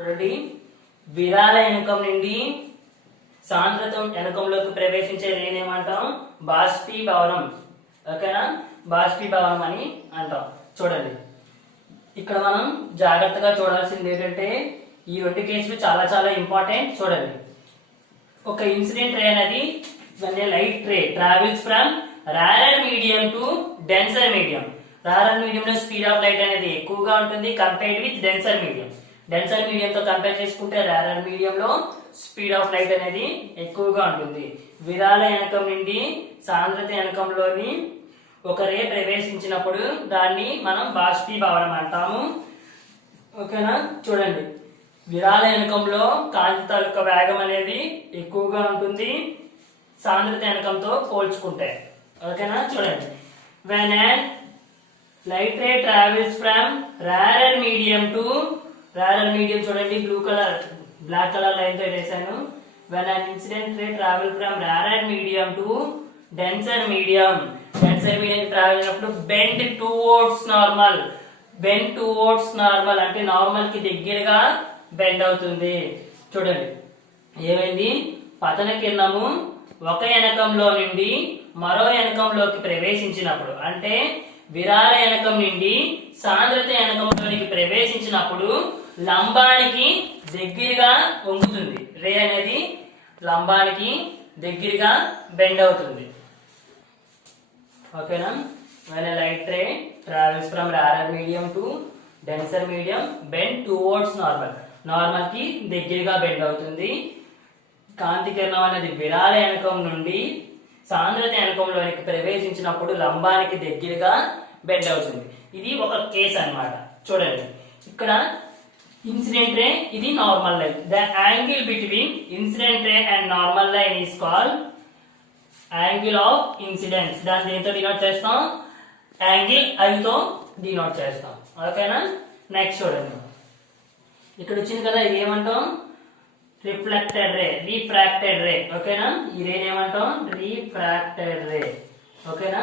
చూడండి, విరాళ ఎనకం నుండి సాంద్రత ఎనకంలోకి ప్రవేశించే రేణి ఏమంటాం? బాష్పీభవనం. ఓకేనా? బాష్పీభవనం అని అంటాం. చూడండి, ఇక్కడ మనం జాగ్రత్తగా చూడాల్సింది ఏంటంటే ఈ రెండు కేసులు చాలా చాలా ఇంపార్టెంట్. చూడండి, ఒక ఇన్సిడెంట్ రే అనేది light ray travels from rarer medium to denser medium. Rarer medium లో స్పీడ్ ఆఫ్ లైట్ అనేది ఎక్కువగా ఉంటుంది compared with denser medium. Denser medium తో కంపేర్ చేసుకుంటే రారర్ మీడియం లో స్పీడ్ ఆఫ్ లైట్ అనేది ఎక్కువగా ఉంటుంది. విరాళ ఎనకం నుండి సాంద్రత ఎనకంలోని ఒక రే ప్రవేశించినప్పుడు దాన్ని మనం బాష్పీభవనం అంటాము. ఓకేనా? చూడండి, విరాళ ఎనకంలో కాంతి తాలూకా వేగం అనేది ఎక్కువగా ఉంటుంది సాంద్రత ఎనకంతో పోల్చుకుంటే. ఓకేనా? చూడండి, when an light ray travels from rarer medium to rarer medium, చూడండి బ్లాక్ కలర్ లైన్ తో వేసాను. when an incident ray travel from rarer medium to denser medium travel అయినప్పుడు bend towards normal అంటే నార్మల్ కి దగ్గరగా బెండ్ అవుతుంది. చూడండి, ఏమైంది? పతన కిరణము ఒక ఎనకంలో నుండి మరో ఎనకంలోకి ప్రవేశించినప్పుడు, అంటే విరాళ ఎనకం నుండి సాంద్రత ఎనకంలోనికి ప్రవేశించినప్పుడు లంబానికి దగ్గరగా వంగుతుంది. రే అనేది లంబానికి దగ్గరగా బెండ్ అవుతుంది. ఓకేనా? when a light ray travels from rarer medium to denser medium bend towards normal కి దగ్గరగా బెండ్ అవుతుంది. కాంతి కిరణం అనేది విరాళ ఎనకం నుండి సాంద్రత ఎనకంలోనికి ప్రవేశించినప్పుడు లంబానికి దగ్గరగా బెండ్ అవుతుంది. ఇది ఒక కేసు అన్నమాట. చూడండి, ఇక్కడ ఇన్సిడెంట్ రే, ఇది normal line. The angle between incident ray and normal line is called angle of incidence. దాన్ని దేంతో డినోట్ చేస్తాం? యాంగిల్ ఐ తో డినోట్ చేస్తాం. ఓకేనా? నెక్స్ట్ చూడండి, ఇక్కడ వచ్చింది కదా, ఇది ఏమంటాం? Reflected ray, refracted ray. ఓకేనా? ఈ రేని ఏమంటాం? Refracted ray. ఓకేనా?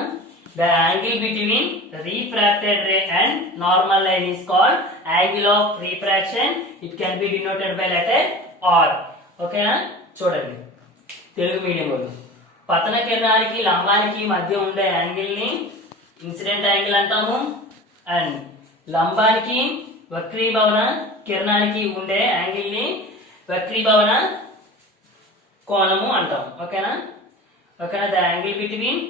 The angle between refracted ray and normal line is called angle of refraction. It can be denoted by letter R. ఓకేనా? చూడండి, తెలుగు మీడియం వాళ్ళు పతన కిరణానికి లంబానికి మధ్య ఉండే యాంగిల్ ని ఇన్సిడెంట్ యాంగిల్ అంటాము. అండ్ లంబానికి వక్రీభవన కిరణానికి ఉండే యాంగిల్ ని వక్రీభవన కోణము అంటాం. ఓకేనా? ఓకేనా? The angle between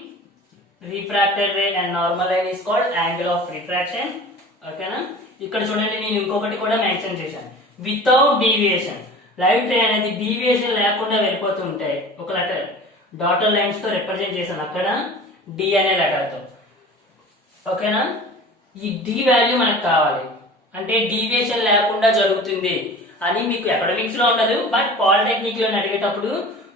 refracted ray and normal line is called angle of refraction. ఓకేనా? ఇక్కడ చూడండి, నేను ఇంకొకటి కూడా మెన్షన్ చేశాను, వితౌట్ డీవియేషన్. లైట్ రే అనేది డీవియేషన్ లేకుండా వెళ్ళిపోతూ ఉంటాయి. ఒక లెటర్ డాటర్ లైన్స్ తో రిప్రజెంట్ చేశాను అక్కడ డి అనే లెటర్ తో. ఓకేనా? ఈ డి వాల్యూ మనకు కావాలి అంటే డీవియేషన్ లేకుండా జరుగుతుంది అని మీకు ఎకడమిక్స్ లో ఉండదు, బట్ పాలిటెక్నిక్ లో అడిగేటప్పుడు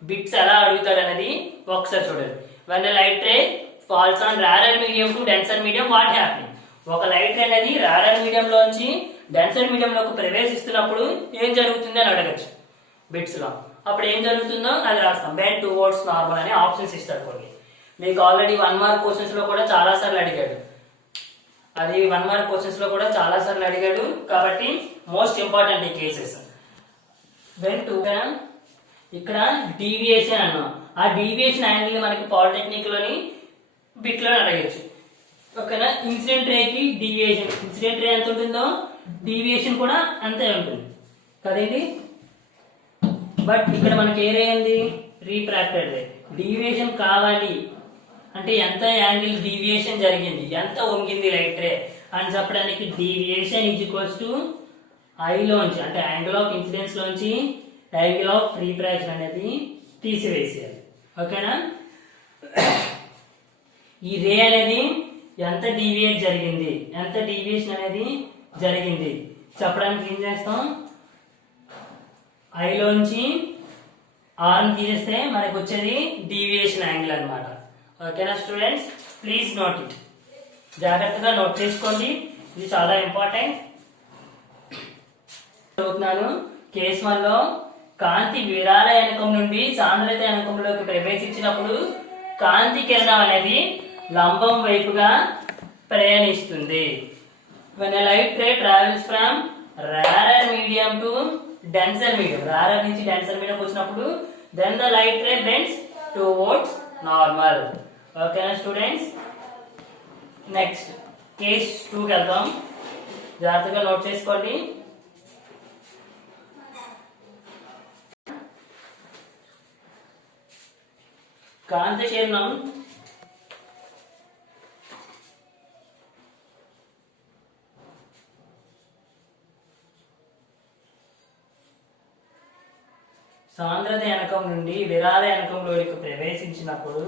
బిట్స్ ఎలా అడుగుతాడు అనేది ఒకసారి చూడండి. when a light ray falls on rarer medium to denser medium, what happening? ఒక లైట్ రే అనేది రారర్ మీడియం లోంచి డెన్సర్ మీడియం లోకి ప్రవేశిస్తున్నప్పుడు ఏం జరుగుతుంది అని అడగచ్చు బిట్స్ లో. అప్పుడు ఏం జరుగుతుందో అది రాస్తాం. bend towards normal అనే ఆప్షన్స్ ఇస్తారు కొన్ని. మీకు ఆల్రెడీ 1 మార్క్ క్వశ్చన్స్ లో కూడా చాలా సార్లు అడిగాడు. అది 1 మార్క్ క్వశ్చన్స్ లో కూడా చాలా సార్లు అడిగాడు కాబట్టి మోస్ట్ ఇంపార్టెంట్ ఈ కేసెస్. ఇక్కడ డీవియేషన్ అన్నాం. ఆ డీవియేషన్ యాంగిల్ మనకి పాలిటెక్నిక్ లోని బిట్ లో అడగచ్చు. ఓకేనా? ఇన్సిడెంట్ రేకి డీవియేషన్, ఇన్సిడెంట్ రే ఎంత ఉంటుందో డీవియేషన్ కూడా అంతే ఉంటుంది కదండి. బట్ ఇక్కడ మనకి ఏ రే ఉంది? Refracted ray. డీవియేషన్ కావాలి అంటే ఎంత యాంగిల్ డీవియేషన్ జరిగింది, ఎంత వంగింది లైట్ రే అని చెప్పడానికి deviation is equals to I లోంచి, అంటే యాంగిల్ ఆఫ్ ఇన్సిడెన్స్ లోంచి యాంగిల్ ఆఫ్ రిఫ్రాక్షన్ అనేది తీసివేసేయాలి. ఓకేనా? ఈ రే అనేది ఎంత డీవియేట్ జరిగింది, ఎంత డీవియేషన్ అనేది జరిగింది చెప్పడానికి ఏం చేస్తాం? ఐ లోంచి ఆర్ ని తీసేస్తే మనకు వచ్చేది డీవియేషన్ యాంగిల్ అన్నమాట. ఓకేనా స్టూడెంట్స్? ప్లీజ్ నోట్ ఇట్, జాగ్రత్తగా నోట్ చేసుకోండి, ఇది చాలా ఇంపార్టెంట్. చదువుతున్నాను. కేస్ 1 లో కాంతి విరాళ ఎనకం నుండి సాంద్రత ఎనకంలోకి ప్రవేశించినప్పుడు కాంతి కిరణం అనేది లంబం వైపుగా ప్రయాణిస్తుంది. When a light ray travels from rarer medium to denser medium. Rarer నుంచి denser medium వచ్చినప్పుడు then the light ray bends towards normal. ఓకేనా స్టూడెంట్స్? నెక్స్ట్ కేస్ 2 కి వెళ్దాం. జాగ్రత్తగా నోట్ చేసుకోండి. కాంతి కిరణం సాంద్రత ఎనకం నుండి విరాళ ఎనకంలోకి ప్రవేశించినప్పుడు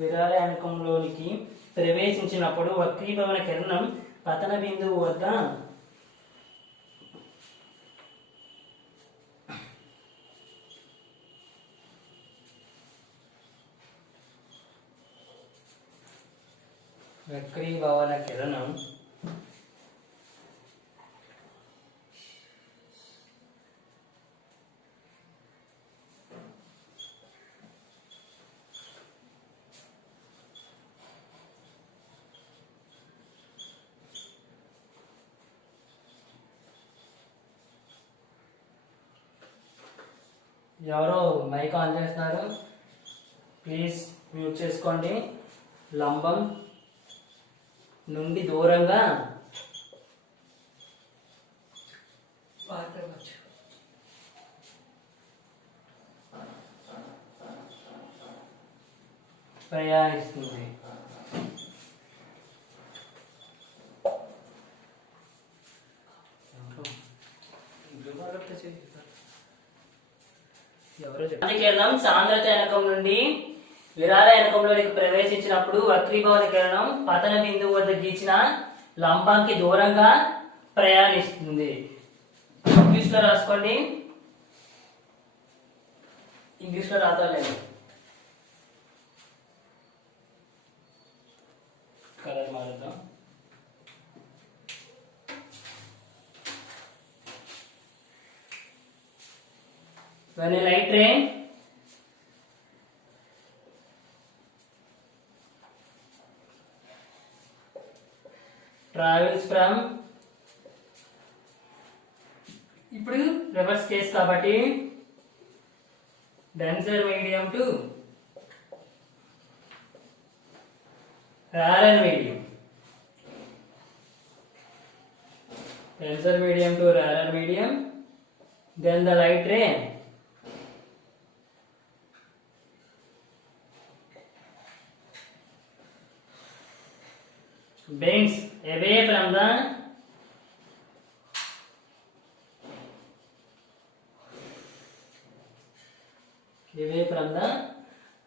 విరాళ ఎనకంలోనికి ప్రవేశించినప్పుడు వక్రీభవన కిరణం పతన బిందువు వద్ద వక్రీభవన కిరణం ఎవరో మైక్ ఆన్ చేస్తున్నారు, ప్లీజ్ మ్యూట్ చేసుకోండి. లంబం నుండి దూరంగా ప్రయాణిస్తుంది. కిరణం సాంద్రత ఎనకం నుండి విరాళ ఎనకంలోనికి ప్రవేశించినప్పుడు వక్రీభవన కిరణం పతన బిందువు వద్ద గీచిన లంబానికి దూరంగా ప్రయాణిస్తుంది. ఇంగ్లీష్ లో రాసుకోండి. ఇంగ్లీష్ లో రాతలేదు, కలర్ మారుద్దాం. When a light ray travels from, ఇప్పుడు రివర్స్ కేస్ కాబట్టి denser medium to rarer medium, denser medium to rarer medium, then the light ray bends away from the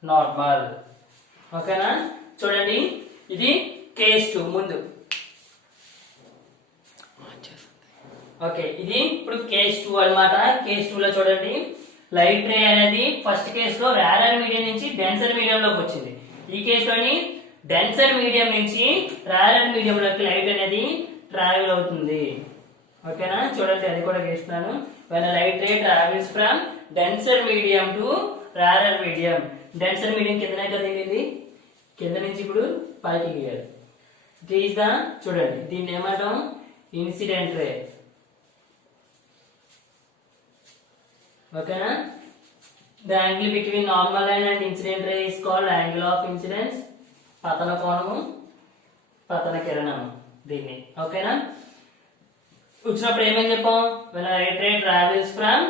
normal. ఓకేనా? చూడండి, ఇది కేస్ 2 ముందు. ఓకే, ఇది ఇప్పుడు కేస్ 2 అన్నమాట. కేస్ 2 లో చూడండి, లైట్ రే అనేది ఫస్ట్ కేస్ లో రారర్ మీడియం నుంచి డెన్సర్ మీడియం లోకి వచ్చింది. ఈ కేస్ లోని డెన్సర్ మీడియం నుంచి రారర్ మీడియం లోకి లైట్ అనేది ట్రావెల్ అవుతుంది. ఓకేనా? చూడండి, అది కూడా గీస్తున్నాను. when a light ray travels from denser medium to rarer medium, denser medium కిందనే కదా ఇది, కింద నుంచి ఇప్పుడు పైకి గీయాలి. గీస్దా చూడండి, దీన్ని ఏమంటాం? Incident ray. ఓకేనా? The angle between normal line and incident ray is called angle of incidence. పతన కోణము, పతన కిరణము దీన్ని. ఓకేనా? వచ్చినప్పుడు ఏమని చెప్పాం? when a light ray travels from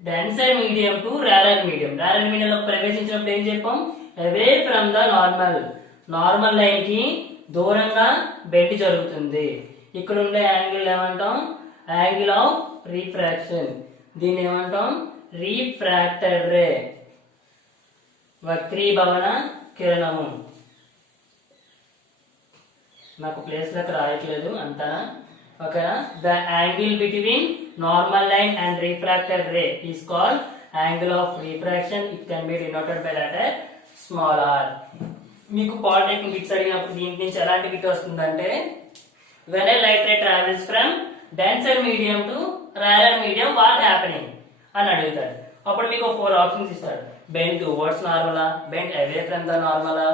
denser medium to rarer medium, rarer medium లో ప్రవేశించినప్పుడు ఏం చెప్పాం? away from the normal, normal line కి దూరంగా బెండ్ జరుగుతుంది. ఇక్కడ ఉండే యాంగిల్ ఏమంటాం? Angle of refraction. దీన్ని ఏమంటాం? రిఫ్రాక్టెడ్ రే, వక్రీభవన కిరణము. నాకు ప్లేస్ లెక్క రాయట్లేదు అంతా. ఓకేనా. The angle between normal line and refracted ray is called angle of refraction. It can be denoted by letter small R. మీకు పాలిటెక్నిక్ బిట్స్ అడిగినప్పుడు దీని నుంచి ఎలాంటి బిట్ వస్తుందంటే when a light ray travels from denser medium to rarer medium what happening అని అడుగుతాడు. అప్పుడు మీకు 4 ఆప్షన్స్ ఇస్తాడు. బెండ్ టువర్డ్స్ నార్మలా, బెండ్ అవే ఫ్రమ్ ద నార్మలా,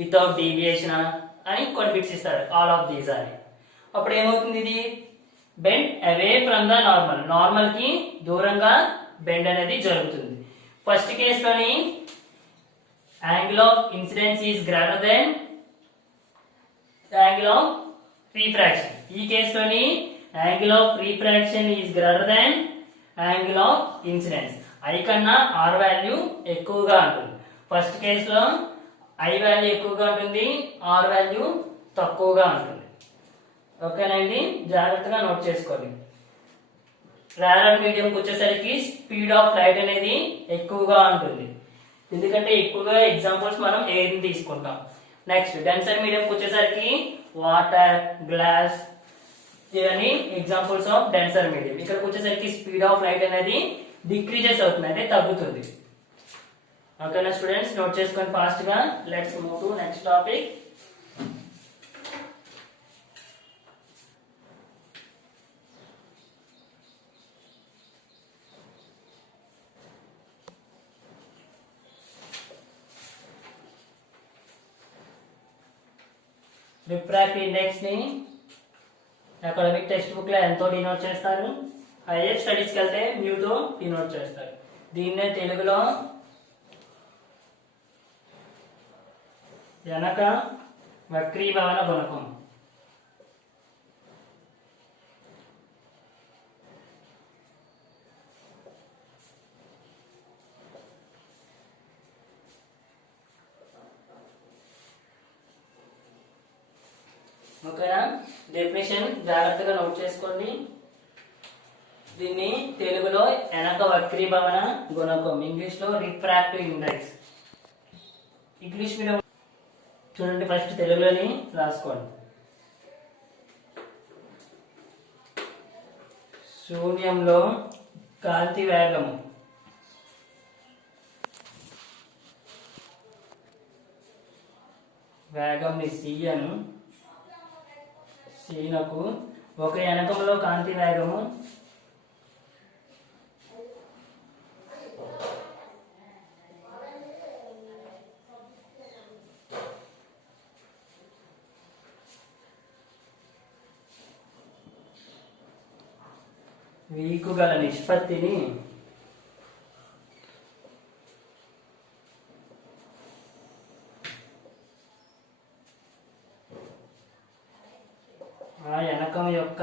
వితౌట్ డీవియేషన్ అని కొన్ని బిట్స్ ఇస్తాడు. ఆల్ ఆఫ్ దీస్ అని. అప్పుడు ఏమవుతుంది, ఇది bend away from the normal, normal కి దూరంగా బెండ్ అనేది జరుగుతుంది. ఫస్ట్ కేసులోని angle of incidence is greater than angle of refraction. ఈ కేసులోని angle of refraction is greater than angle of incidence. I కన్నా ఆర్ వాల్యూ ఎక్కువగా ఉంటుంది. ఫస్ట్ కేసులో ఐ వాల్యూ ఎక్కువగా ఉంటుంది, ఆర్ వాల్యూ తక్కువగా ఉంటుంది. ఓకేనండి, జాగ్రత్తగా నోట్ చేసుకోండి. రారర్ మీడియంకి వచ్చేసరికి స్పీడ్ ఆఫ్ లైట్ అనేది ఎక్కువగా ఉంటుంది, ఎందుకంటే ఎక్కువగా ఎగ్జాంపుల్స్ మనం ఎయిర్ తీసుకుంటాం. నెక్స్ట్ డెన్సర్ మీడియంకి వచ్చేసరికి వాటర్, గ్లాస్ ఇవన్నీ ఎగ్జాంపుల్స్ ఆఫ్ డెన్సర్ మీడియం. ఇక్కడికి వచ్చేసరికి స్పీడ్ ఆఫ్ లైట్ అనేది డిక్రీజెస్ అవుతుంది, అంటే తగ్గుతుంది. ఓకేనా స్టూడెంట్స్, నోట్ చేసుకొని ఫాస్ట్ గా. Let's move to next topic. Refractive index ని అకాడమిక్ టెక్స్ట్ బుక్ లో ఎంతో డినోట్ చేస్తారు, హైయర్ స్టడీస్ కి వెళ్తే న్యూతో డినోట్ చేస్తారు. దీన్నే తెలుగులో వెనక వక్రీభవన గుణకం. ఓకేనా, డెఫినేషన్ జాగ్రత్తగా నోట్ చేసుకోండి. దీన్ని తెలుగులో వెనక వక్రీభవన గుణకం, ఇంగ్లీష్ లో రిఫ్రాక్టివ్ ఇండెక్స్. ఇంగ్లీష్ మీడియం చూడండి, ఫస్ట్ తెలుగులోని రాసుకోండి. శూన్యంలో కాంతి వేగము వేగంని సీయను, సీనకు ఒక ఎనకంలో కాంతి వేగము వీకు గల నిష్పత్తిని ఆ ఎనకం యొక్క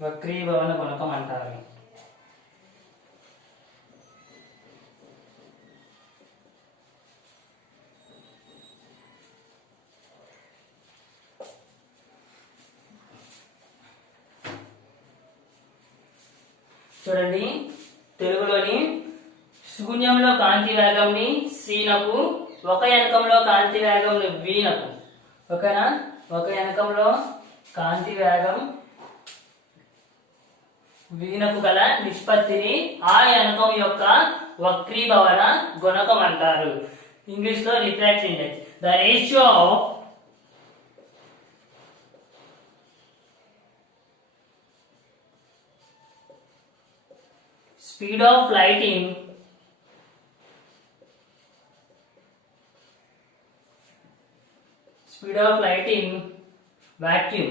వక్రీభవన గుణకం అంటారు. చూడండి, తెలుగులోని శూన్యంలో కాంతి వేగంని సీనకు, ఒక ఎనకంలో కాంతి వేగంని వీనకు. ఓకేనా, ఒక ఎనకంలో కాంతి వేగం వీనకు గల నిష్పత్తిని ఆ ఎనకం యొక్క వక్రీభవన గుణకం అంటారు. ఇంగ్లీష్ లో refractive index. The ratio of speed of light in vacuum.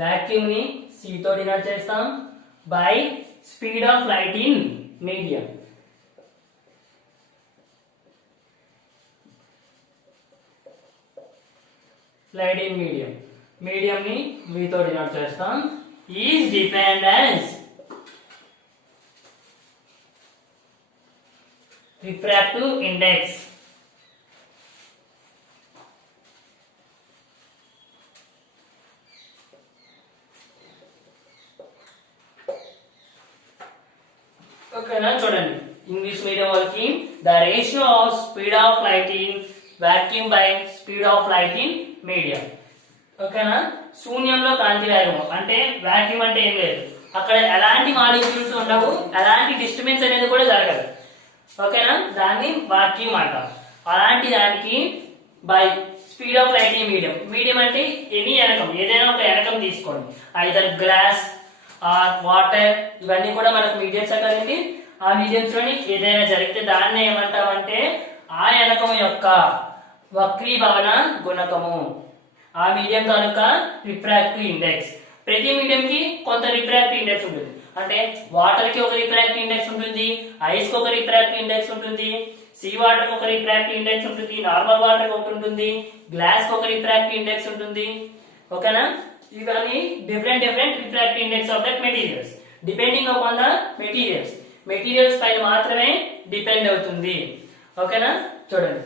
vacuum ని c తో డినోట్ చేస్తాం by speed of light in medium. light in medium ని v తో డినోట్ చేస్తాం. is defined as refractive index. ఓకేనా, చూడండి ఇంగ్లీష్ మీడియం వాళ్ళకి the ratio of speed of light in vacuum by speed of light in medium. ఓకేనా, శూన్యంలో కాంతి వేగము అంటే వాక్యూమ్ అంటే ఏం లేదు, అక్కడ ఎలాంటి మాలిక్యూల్స్ ఉండవు, ఎలాంటి డిస్టర్బెన్స్ అనేది కూడా జరగదు. ఓకేనా, దాన్ని వాక్యూమ్ అంటాం. అలాంటి దానికి by speed of light in medium. Medium అంటే ఎనీ ఎనకం, ఏదైనా ఒక ఎనకం తీసుకోండి, ఐదర్ గ్లాస్ ఆర్ వాటర్, ఇవన్నీ కూడా మనకు మీడియంస్ అనేది. ఆ మీడియంస్ లోని ఏదైనా జరిగితే దాన్ని ఏమంటామంటే ఆ ఎనకం యొక్క వక్రీభవన గుణకము, ఆ మీడియం తాలూకా రిఫ్రాక్టివ్ ఇండెక్స్. ప్రతి మీడియం కి కొంత రిఫ్రాక్టివ్ ఇండెక్స్ ఉంటుంది. అంటే వాటర్ కి ఒక రిఫ్రాక్టివ్ ఇండెక్స్ ఉంటుంది, ఐస్ కి ఒక రిఫ్రాక్టివ్ ఇండెక్స్ ఉంటుంది, సీ వాటర్ కి ఒక రిఫ్రాక్టివ్ ఇండెక్స్ ఉంటుంది, నార్మల్ వాటర్ కి ఒకటి ఉంటుంది, గ్లాస్ కి ఒక రిఫ్రాక్టివ్ ఇండెక్స్ ఉంటుంది. ఓకేనా, ఇవన్నీ different refractive index of that materials depending upon the materials పైన మాత్రమే డిపెండ్ అవుతుంది. ఓకేనా, చూడండి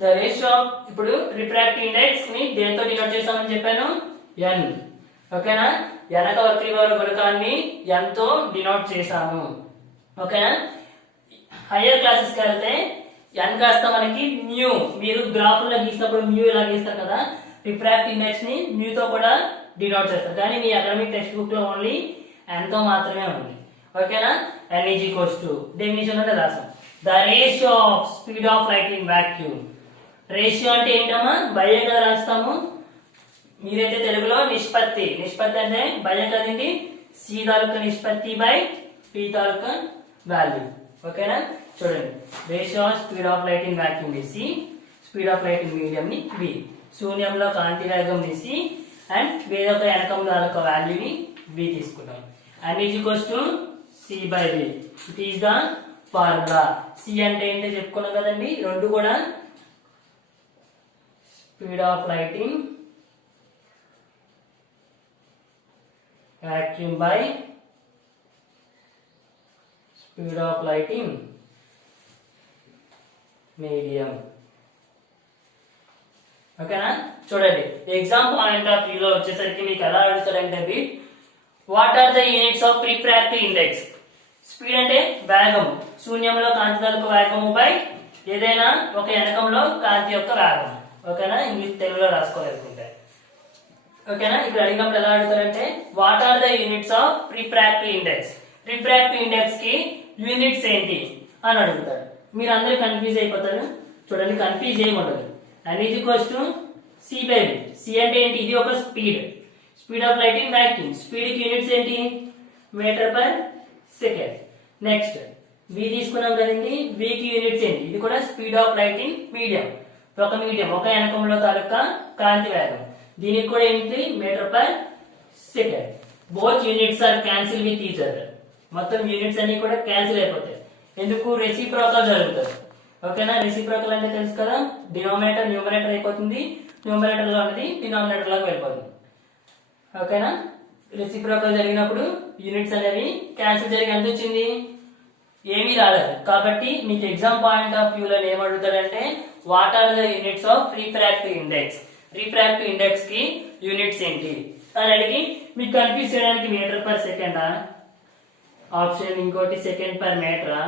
ద రేషియో ఆఫ్, ఇప్పుడు రిఫ్రాక్టివ్ ఇండెక్స్ ని దేంతో డినోట్ చేస్తామని చెప్పాను, n. ఓకేనా, ఎనక వక్రీభవన గుణకాన్ని n తో డినోట్ చేసాము. ఓకేనా, హయ్యర్ క్లాసెస్ కి వెళ్తే n కాస్త మనకి మ్యూ, మీరు గ్రాఫ్ లో గీసినప్పుడు మ్యూ ఇలా గీస్తారు కదా, రిఫ్రాక్టివ్ ఇండెక్స్ ని మ్యూ తో కూడా డినోట్ చేస్తారు. కానీ మీ అకాడమిక్ టెక్స్ట్ బుక్ లో ఓన్లీ n తో మాత్రమే ఉంది. ఓకేనా, n is equals to definition అంటే రాసాం, the ratio of speed of light in vacuum. Ratio అంటే ఏంటమ్మా, బై కదా రాస్తాము, మీరైతే తెలుగులో నిష్పత్తి అంటే బై కదండి, సి తాలూకా నిష్పత్తి బై టీ తాలూకా వాల్యూ. ఓకేనా, చూడండి ratio of speed of light in vacuum ని C, speed of light in medium ని వి, శూన్యంలో కాంతి వేగం ని సి అండ్ వేరొక ఎనకం తాలూకా వాల్యూని వి తీసుకుంటాం. N is equals to c by v. It is the formula. C అంటే ఏంటో చెప్పుకున్నాం కదండి, రెండు కూడా speed of light in vacuum by speed of light in medium. ఓకేనా, చూడండి ఎగ్జామ్ పాయింట్ ఆఫ్ వ్యూ లో వచ్చేసరికి మీకు ఎలా అడుగుతారంటే bit, what are the units of refractive index. Speed అంటే వేగం, శూన్యంలో కాంతి తాలూకు వేగము బై ఏదైనా ఒక ఎనకంలో కాంతి యొక్క వేగం. ఓకేనా, ఇంగ్లీష్ తెలుగులో రాసుకోవాలనుకుంటే. ఓకేనా, ఇక్కడ అడిగినప్పుడు ఎలా అడుగుతారంటే what are the units of refractive index. Refractive index కి యూనిట్స్ ఏంటి అని అడుగుతారు. మీరు అందరూ కన్ఫ్యూజ్ అయిపోతారు. చూడండి, కన్ఫ్యూజ్ ఏముండదు. N is equals to c by v. C అంటే ఏంటి, ఇది ఒక speed of light in vacuum. Speed కి యూనిట్స్ ఏంటి, meter per second. Next v తీసుకున్నాం కదండి, వి కి యూనిట్స్ ఏంటి, ఇది కూడా speed of light in medium. ఒక ఎనకంలో తాలూకా కాంతి వేగం, దీనికి కూడా ఏంటి, meter per second. Both units are cancel with each other. మొత్తం యూనిట్స్ అన్ని కూడా క్యాన్సిల్ అయిపోతాయి. ఎందుకు, రెసిప్రోకల్ జరుగుతుంది. ఓకేనా, రెసిప్రోకల్ అంటే తెలుసు కదా, డినామినేటర్ న్యూమరేటర్ అయిపోతుంది, న్యూమరేటర్ లో అనేది డినామినేటర్ లోకి వెళ్ళిపోతుంది. ఓకేనా, రెసిప్రోకల్ జరిగినప్పుడు యూనిట్స్ అనేవి క్యాన్సిల్ జరిగి ఎంత వచ్చింది, ఏమీ రాలేదు. కాబట్టి మీకు ఎగ్జామ్ పాయింట్ ఆఫ్ వ్యూ లో ఏమడుగుతాడంటే what are the units of refractive index. Refractive index కి యూనిట్స్ ఏంటి అని అడిగి మీకు కన్ఫ్యూజ్ చేయడానికి మీటర్ పర్ సెకండా ఆప్షన్, ఇంకోటి సెకండ్ పర్ మీటరా,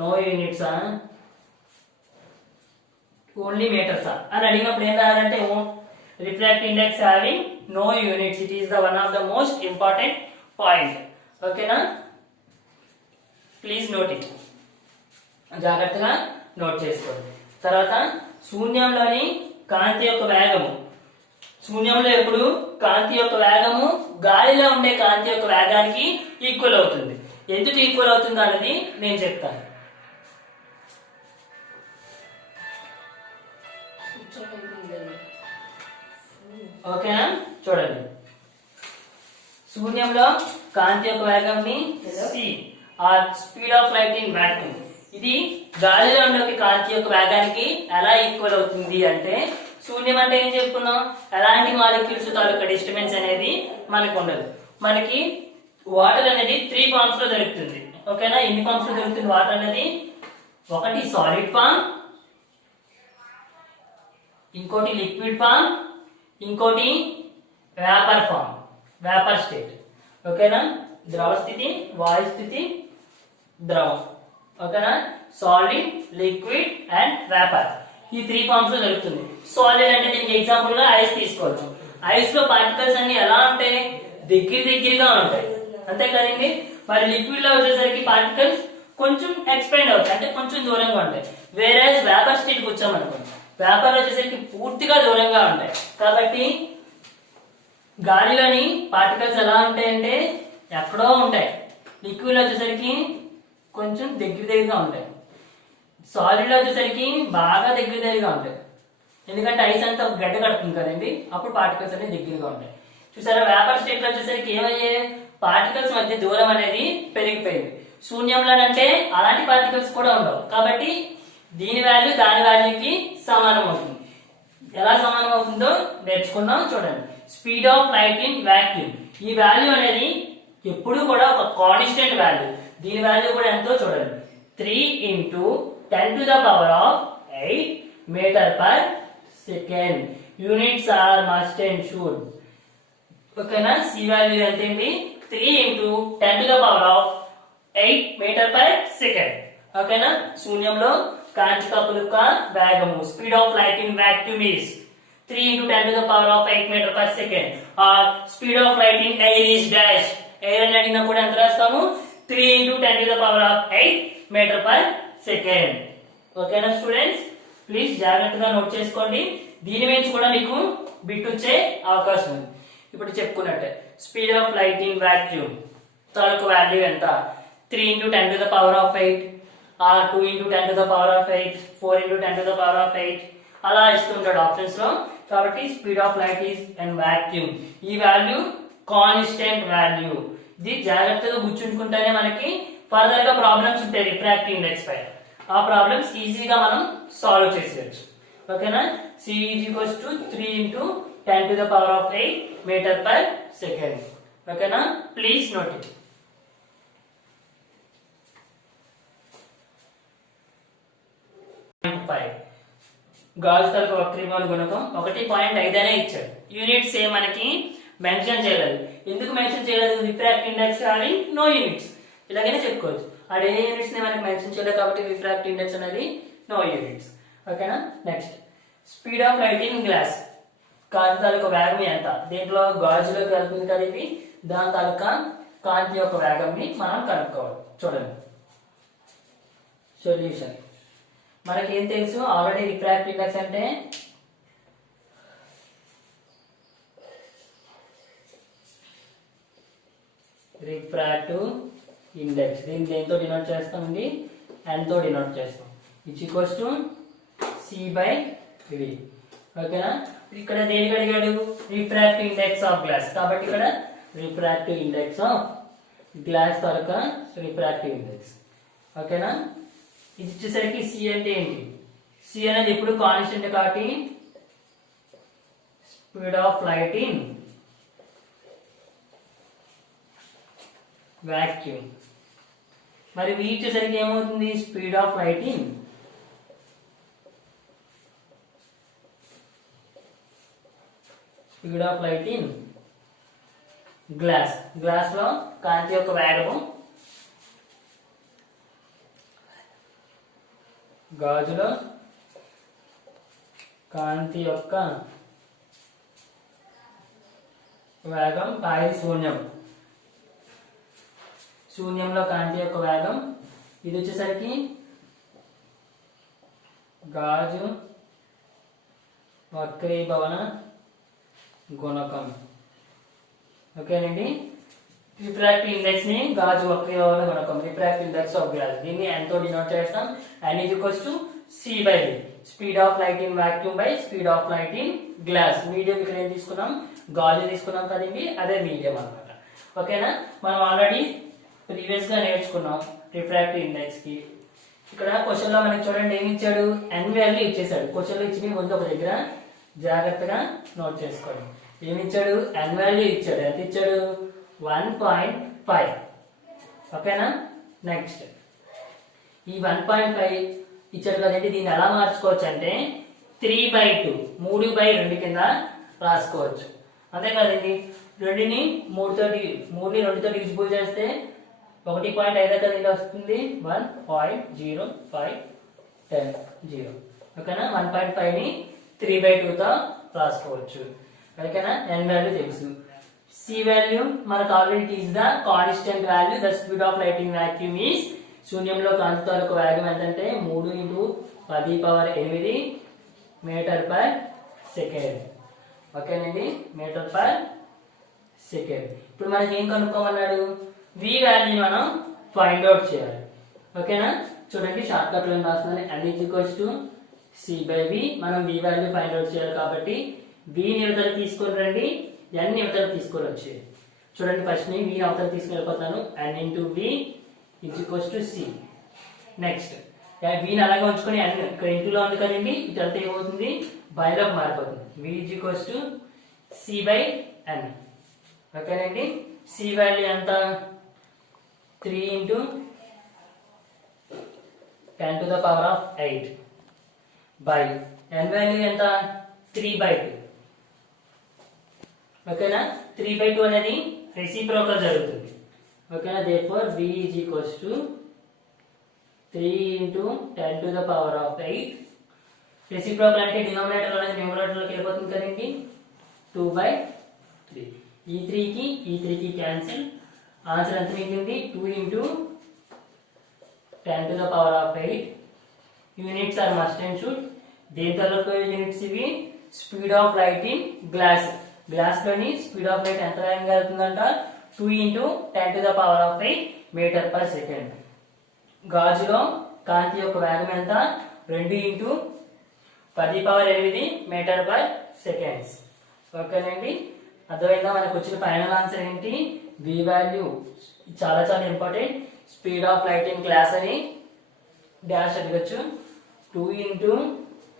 నో యూనిట్సా, ఓన్లీ మీటర్సా అని అడిగినప్పుడు ఏం రాయాలంటే refractive index having no units. It is the one of the most important point. ఓకేనా, ప్లీజ్ నోట్ ఇట్, జాగ్రత్తగా నోట్ చేసుకోండి. తర్వాత శూన్యంలోని కాంతి యొక్క వేగము. శూన్యంలో ఎప్పుడు కాంతి యొక్క వేగము గాలిలో ఉండే కాంతి యొక్క వేగానికి ఈక్వల్ అవుతుంది. ఎందుకు ఈక్వల్ అవుతుంది అనేది నేను చెప్తాను. ఓకేనా, చూడండి శూన్యంలో కాంతి యొక్క వేగంని C or speed of light in vacuum, ఇది గాలిలో ఉండే కాంతి యొక్క వేగానికి ఎలా ఈక్వల్ అవుతుంది అంటే, శూన్యం అంటే ఏం చెప్పుకున్నాం, ఎలాంటి మాలిక్యూల్స్ తాలూకా డిస్టర్బెన్స్ అనేది మనకు ఉండదు. మనకి వాటర్ అనేది 3 ఫార్మ్స్ లో దొరుకుతుంది. ఓకేనా, ఎన్ని ఫార్మ్స్ లో దొరుకుతుంది వాటర్ అనేది, ఒకటి సాలిడ్ ఫామ్, ఇంకోటి లిక్విడ్ ఫామ్, ఇంకోటి వేపర్ ఫామ్, వేపర్ స్టేట్. ఓకేనా, ద్రవ స్థితి, వాయు స్థితి, ద్రవం. ఓకేనా, సాలిడ్, లిక్విడ్ అండ్ వేపర్. ఈ 3 ఫార్మ్స్ లో దొరుకుతుంది. సాలిడ్ అంటే దీనికి ఎగ్జాంపుల్ గా ఐస్ తీసుకోవచ్చు. ఐస్ లో పార్టికల్స్ అన్ని ఎలా ఉంటాయి, దగ్గరగా ఉంటాయి అంతే కదండి. మరి లిక్విడ్ లో వచ్చేసరికి పార్టికల్స్ కొంచెం ఎక్స్పాండ్ అవుతాయి, అంటే కొంచెం దూరంగా ఉంటాయి. వేరే వేపర్ స్టేట్ వచ్చామనుకోండి, వేపర్ వచ్చేసరికి పూర్తిగా దూరంగా ఉంటాయి. కాబట్టి గాలిలోని పార్టికల్స్ ఎలా ఉంటాయంటే ఎక్కడో ఉంటాయి, లిక్విడ్ లో వచ్చేసరికి కొంచెం దగ్గరగా ఉంటాయి. సాలిడ్ లో వచ్చేసరికి బాగా దగ్గరగా ఉంటాయి, ఎందుకంటే ఐస్ అంతా గడ్డ కడుతుంది కదండి, అప్పుడు పార్టికల్స్ అనేవి దగ్గరగా ఉంటాయి. చూసారా, వేపర్ స్టేట్ లో వచ్చేసరికి ఏమయ్యాయి, పార్టికల్స్ మధ్య దూరం అనేది పెరిగిపోయింది. శూన్యంలోనంటే అలాంటి పార్టికల్స్ కూడా ఉండవు, కాబట్టి దీని వాల్యూ దాని వాల్యూకి సమానం అవుతుంది. ఎలా సమానం అవుతుందో నేర్చుకున్నాం. చూడండి, speed of light in vacuum, ఈ వాల్యూ అనేది ఎప్పుడు కూడా ఒక కాన్స్టెంట్ వాల్యూ. దీని వాల్యూ కూడా ఎంతో చూడండి, 3 × 10⁻8 meter per second. Units are must and should. ఓకేనా, సి వాల్యూ ఎంతండి, 3 × 10⁻8 మీటర్ పర్ సెకండ్. ఓకేనా, శూన్యంలో కాంతి కప్పుల యొక్క వేగము, speed of light in vacuum is 3 × 10⁻8 meter per second. Or speed of light in air is dash. Air అని అడిగినా కూడా ఎంత రాస్తాము, 3 × 10⁻8 మీటర్ పర్ సెకండ్. ఓకేనా స్టూడెంట్స్, ప్లీజ్ జాగ్రత్తగా నోట్ చేసుకోండి. దీని మీద కూడా మీకు బిట్ వచ్చే అవకాశం ఉంది. ఇప్పుడు చెప్పుకున్నట్టే speed of light in vacuum తాలూకు వాల్యూ ఎంత, 3 × 10⁸, ఆర్ 2 × 10⁸, 4 × 10⁸, అలా ఇస్తుంటాడు ఆప్షన్స్ లో. కాబట్టి speed of light is and vacuum, ఈ వాల్యూ కాన్స్టెంట్ వాల్యూ. ఇది జాగ్రత్తగా గుర్తుంచుకుంటేనే మనకి ఫర్దర్ గా ప్రాబ్లమ్స్ ఉంటాయి రిఫ్రాక్టివ్ ఇండెక్స్ పై, ఆ ప్రాబ్లమ్స్ ఈజీగా మనం సాల్వ్ చేసేయచ్చు. ఓకేనా, C is equals to 3 × 10⁸ metre per second. ఓకేనా, ప్లీజ్ నోట్ ఇట్. గాజు తలకు వక్రీభవన గుణకం 1.5 అనే ఇచ్చాడు. యూనిట్స్ ఏ మనకి మెన్షన్ చేయలేదు. ఎందుకు మెన్షన్ చేయలేదు, రిఫ్రాక్టివ్ ఇండెక్స్ కానీ నో యూనిట్స్ ఇలాగైనా చెప్పుకోవచ్చు. ఆడ ఏ యూనిట్స్ ని మనకి మెన్షన్ చేయలేదు కాబట్టి రిఫ్రాక్టివ్ ఇండెక్స్ అనేది నో యూనిట్స్. ఓకేనా, next speed of light in glass, కాంతి తాలూకా వేగం ఎంత, దీంట్లో గాజులోకి వెళ్తుంది కదా ఇది, దాని తాలూకా కాంతి యొక్క వేగంని మనం కనుక్కోవాలి. చూడండి సొల్యూషన్, మనకి ఏం తెలుసు ఆల్రెడీ, రిఫ్రాక్టివ్ ఇండెక్స్ అంటే రిఫ్రాక్టివ్ ఇండెక్స్, దీన్ని దేంతో డినోట్ చేస్తామండి, n తో డినోట్ చేస్తాం. It's equals to c/v. ఓకేనా, ఇక్కడ దేనికి అడిగాడు, రిఫ్రాక్టివ్ ఇండెక్స్ ఆఫ్ గ్లాస్, కాబట్టి ఇక్కడ refractive index of glass taluka refractive index. ఓకేనా, ఇది వచ్చేసరికి సి అంటే ఏంటి, సి అనేది ఎప్పుడు కాన్స్టెంట్ కాబట్టి speed of light in vacuum. మరి వి వచ్చేసరికి ఏమవుతుంది, speed of light in glass. Glass లో కాంతి యొక్క వేగము, గాజులో కాంతి యొక్క వేగం ఇది శూన్యం, శూన్యంలో కాంతి యొక్క వేగం. ఇది వచ్చేసరికి గాజు వక్రీభవన గుణకం. ఓకేనండి, రిఫ్రాక్టివ్ ఇండెక్స్ ని గాజు వక్రీభవన గుణకం, రిఫ్రాక్టివ్ ఇండెక్స్ ఆఫ్ గ్లాస్, దీన్ని n తో డినోట్ చేస్తాం. n is equals to c/v, speed of light in vacuum by speed of light in glass. Medium ఇక్కడ ఏం తీసుకున్నాం, గాజు తీసుకున్నాం కదండి, అదే మీడియం అన్నమాట. ఓకేనా, మనం ఆల్రెడీ ప్రీవియస్ గా నేర్చుకున్నాం రిఫ్రాక్టివ్ ఇండెక్స్ కి. ఇక్కడ క్వశ్చన్ లో మనకి చూడండి ఏమి ఇచ్చాడు, n వాల్యూ ఇచ్చేసాడు. క్వశ్చన్ లో ఇచ్చిన ముందు ఒక దగ్గర జాగ్రత్తగా నోట్ చేసుకోండి. ఏమి ఇచ్చాడు, n వాల్యూ ఇచ్చాడు. ఎంత ఇచ్చాడు, 1.5. ఓకేనా, నెక్స్ట్ ఈ 1.5 ఇచ్చాడు కదండి, దీన్ని ఎలా మార్చుకోవచ్చు అంటే 3/2, 3/2 కింద రాసుకోవచ్చు. అంతే కదండి, 2ని 2తో డివిజిబుల్ చేస్తే 1.5 కదండి వస్తుంది, 1.0510. ఓకేనా. 1.5ని 3/2తో రాసుకోవచ్చు. ఓకేనా. n వాల్యూ తెలుసు. c వాల్యూ మనకు already is the constant value. The speed of light in vacuum is శూన్యంలో కాంతి తాలూకు వేగం ఎంతంటే 3 × 10⁸ మీటర్ పర్ సెకండ్. ఓకేనండి, మీటర్ పర్ సెకండ్. ఇప్పుడు మనకి ఏం కనుక్కోమన్నాడు, v వాల్యూ మనం ఫైండ్ అవుట్ చేయాలి. ఓకేనా. చూడండి షార్ట్ కట్ లో రాస్తున్నాను. n = c/v. మనం v వాల్యూ ఫైండ్ అవుట్ చేయాలి కాబట్టి v ని అవతల తీసుకొని రండి, n ని అవతల తీసుకొని వచ్చేది. చూడండి ఫస్ట్ ని v ని అవతల తీసుకొని వెళ్ళిపోతాను. n × v = c. Next v ని అలాగే ఉంచుకొని n ఇక్కడ ఇంటూలో ఉంది కదండి, ఇటంతా ఏమవుతుంది బైలోకి మారిపోతుంది. v = c/n. ఓకేనండి. c వాల్యూ ఎంత 3 × 10⁸ బై n వాల్యూ ఎంత 3/2. ఓకేనా. 3/2 అనేది రెసిప్రోకల్ జరుగుతుంది. ఓకేనా. therefore v = 3 × 10⁸. రెసిప్రోకల్ అంటే డినామినేటర్ అనేది న్యూమరేటర్ లోకి వెళ్ళిపోతుంది కదండి, 2/3. ఈ 3కి క్యాన్సిల్. ఆన్సర్ ఎంత మిగిలింది 2 × 10⁸. Units are must and should. దేని తాలూకు యూనిట్స్ ఇవి, speed of light in glass. Glass లోని స్పీడ్ ఆఫ్ లైట్ ఎంత వేగంగా వెళ్తుందంట 2 × 10⁸ మీటర్ పర్ సెకండ్. గాజులో కాంతి యొక్క వేగం ఎంత 2 × 10⁸ మీటర్ పర్ సెకండ్స్. ఓకేనండి. అర్థమైందా. మనకు వచ్చిన ఫైనల్ ఆన్సర్ ఏంటి, v వాల్యూ చాలా చాలా important. Speed of light in glass అని డాష్ అడగచ్చు. 2 ×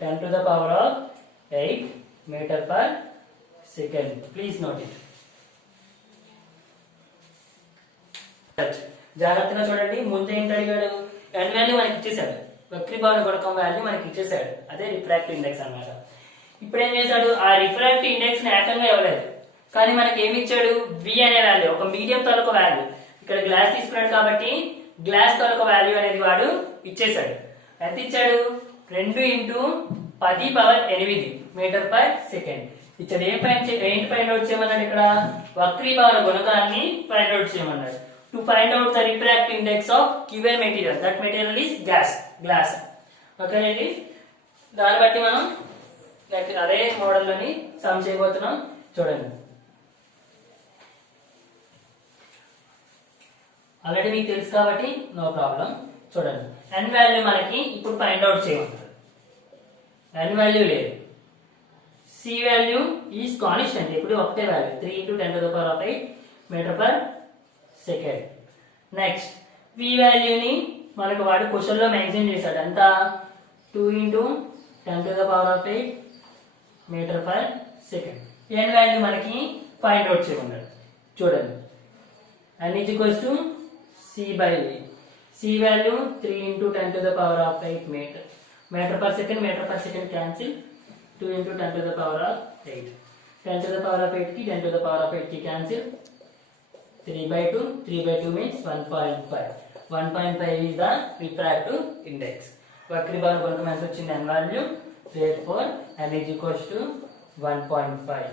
10⁸ metre per second. Please note it. జాగ్రత్తగా చూడండి. ముందు ఏంటి అడిగాడు, n వాల్యూ మనకి ఇచ్చేసాడు, వక్రీభవన గుణకం వాల్యూ మనకి ఇచ్చేసాడు, అదే రిఫ్రాక్టివ్ ఇండెక్స్ అన్నమాట. ఇప్పుడు ఏం చేశాడు, ఆ రిఫ్రాక్టివ్ ఇండెక్స్ ని ఏకంగా ఇవ్వలేదు, కానీ మనకి ఏమి ఇచ్చాడు, v అనే వాల్యూ, ఒక మీడియం తాలూకు వాల్యూ. ఇక్కడ గ్లాస్ తీసుకున్నాడు కాబట్టి గ్లాస్ తాలూకు వాల్యూ అనేది వాడు ఇచ్చేసాడు. ఎంత ఇచ్చాడు, 2 × 10⁸ మీటర్ పర్ సెకండ్ ఇచ్చాడు. ఏంటి ఫైండ్ అవుట్ చేయమన్నాడు, ఇక్కడ వక్రీభవన గుణకాన్ని ఫైండ్ అవుట్ చేయమన్నాడు. To find out the refractive index of given material, that material is glass. ఓకేనండి. దాన్ని బట్టి మనం అదే మోడల్లోని సమ్ చేయబోతున్నాం. చూడండి, ఆల్రెడీ మీకు తెలుసు కాబట్టి నో ప్రాబ్లం. చూడండి, n వాల్యూ మనకి ఇప్పుడు ఫైండ్ అవుట్ చేయమంటారు. n వాల్యూ లేదు, c వాల్యూ ఈజ్ కాన్స్టెంట్, ఇప్పుడు ఒకటే value 3 × 10⁸ metre per second. Next v వాల్యూని మనకు వాడు క్వశ్చన్ లో మెన్షన్ చేశాడు, ఎంత 2 × 10⁸ metre per second. n value మనకి ఫైండ్ అవుట్ చేయమన్నాడు. చూడండి, n = c/v. c value 3 × 10⁸ metre per second cancel. 2 × 10⁸. 10⁸కి 10⁸కి cancel. 3/2 means 1.5. 1.5 is the refractive index. వక్రీభవన గుణకం ఎంత వచ్చింది, n వాల్యూ. therefore n = 1.5.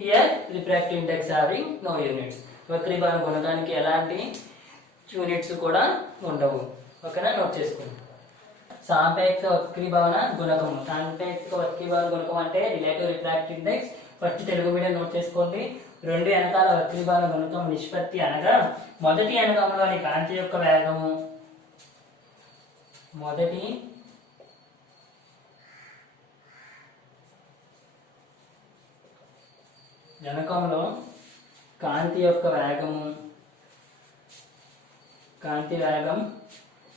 here refractive index having no units. వక్రీభవన గుణకానికి ఎలాంటి యూనిట్స్ కూడా ఉండవు. ఓకేనా, నోట్ చేసుకోండి. సాపేక్ష వక్రీభవన గుణకం. సాపేక్ష వక్రీభవన గుణకం అంటే relative refractive index. First Telugu medium note చేసుకోండి. రెండు ఎనకాల వక్రీభవన గుణకం నిష్పత్తి అనగా మొదటి ఎనకంలోని కాంతి యొక్క వేగము, మొదటి ఎనకంలో కాంతి యొక్క వేగము, కాంతి వేగం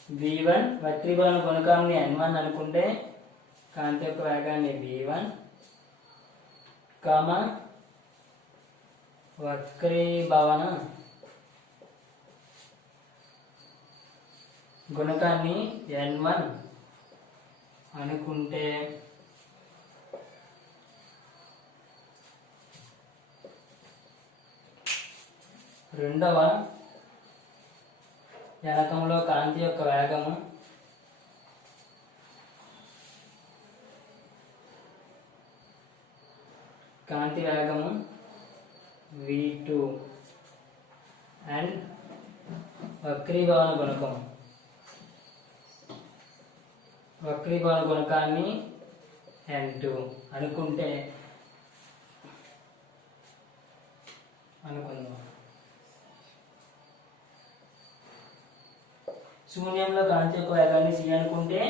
v1, వక్రీభవన గుణకాన్ని n1 అనుకుంటే కాంతి యొక్క వేగాన్ని v1, వక్రీభవన గుణకాన్ని n1 అనుకుంటే రెండవ ఎనకంలో కాంతి యొక్క వేగము కాంతి వేగము v2 అండ్ వక్రీభవన గుణకాన్ని n2 అనుకుందాం. శూన్యంలో కాంతి యొక్క వేగాన్ని c అనుకుంటే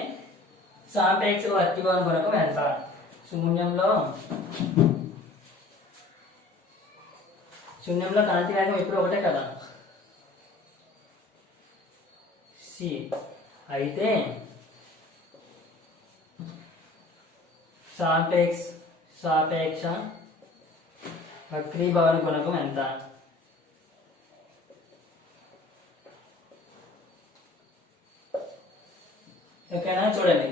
సాపేక్ష వక్రీభవన గుణకం ఎంత? శూన్యంలో కాంతి వేగం ఎప్పుడు ఒకటే కదా c. అయితే సాపేక్ష వక్రీభవన గుణకం ఎంత? ఓకేనా? చూడండి,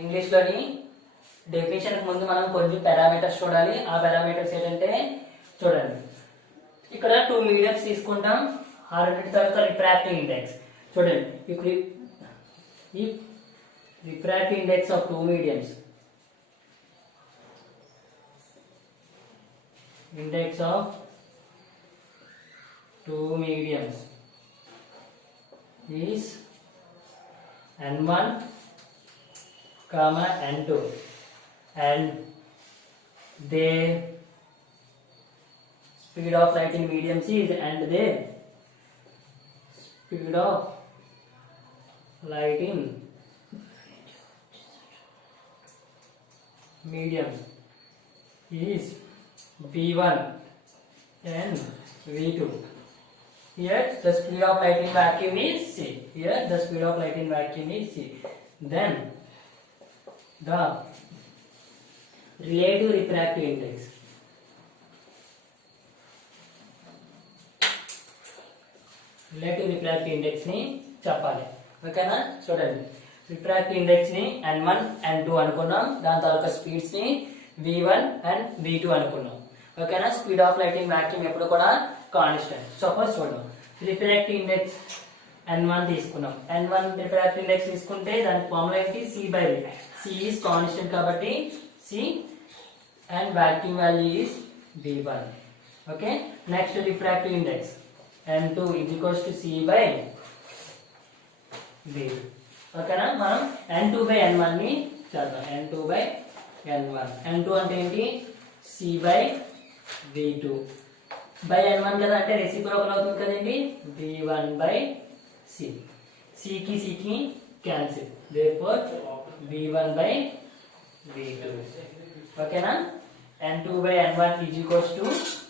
ఇంగ్లీష్లోని డెఫినేషన్ ముందు మనం కొన్ని పారామీటర్స్ చూడాలి. ఆ పారామీటర్స్ ఏంటంటే చూడండి, ఇక్కడ 2 మీడియమ్స్ తీసుకుంటాం. ఆ రెండింటి తర్వాత రిఫ్రాక్టివ్ ఇండెక్స్ చూడండి. ఇప్పుడు ఈ refractive index of 2 mediums, index of 2 mediums is n1 comma n2 and their speed of light in medium c is and their speed of light in medium is v1 and v2. Here the speed of light in vacuum is c. Here the speed of light in vacuum is c. Then the relative refractive index ని చెప్పాలి. ఓకేనా? చూడండి, refractive index ని n1 n2 అనుకున్నాం. దాని తర్వాత speeds ని v1 and v2 అనుకున్నాం. ఓకేనా? Speed of light in vacuum ఎప్పుడు కూడా కాన్స్టెంట్. సపోజ్ చూడండి, రిఫ్రాక్టివ్ ఇండెక్స్ n1 తీసుకున్నాం. n1 రిఫ్రాక్టివ్ ఇండెక్స్ తీసుకుంటే దాని ఫార్ములా ఏంటి? c/v. c is కాన్స్టెంట్ కాబట్టి c and vacuum value is v1. Okay, next refractive index n2 is equals to c/v. ఓకేనా? మనం n2/n1 ని చేద్దాం. n2/n1. n2 అంటే ఏంటి? c/v2 బై n1 కదా, అంటే రెసిప్రోకల్ అవుతుంది కదండి. v1/c. c కి క్యాన్సిల్, therefore v1/v2. ఓకేనా? n2/n1 is equals to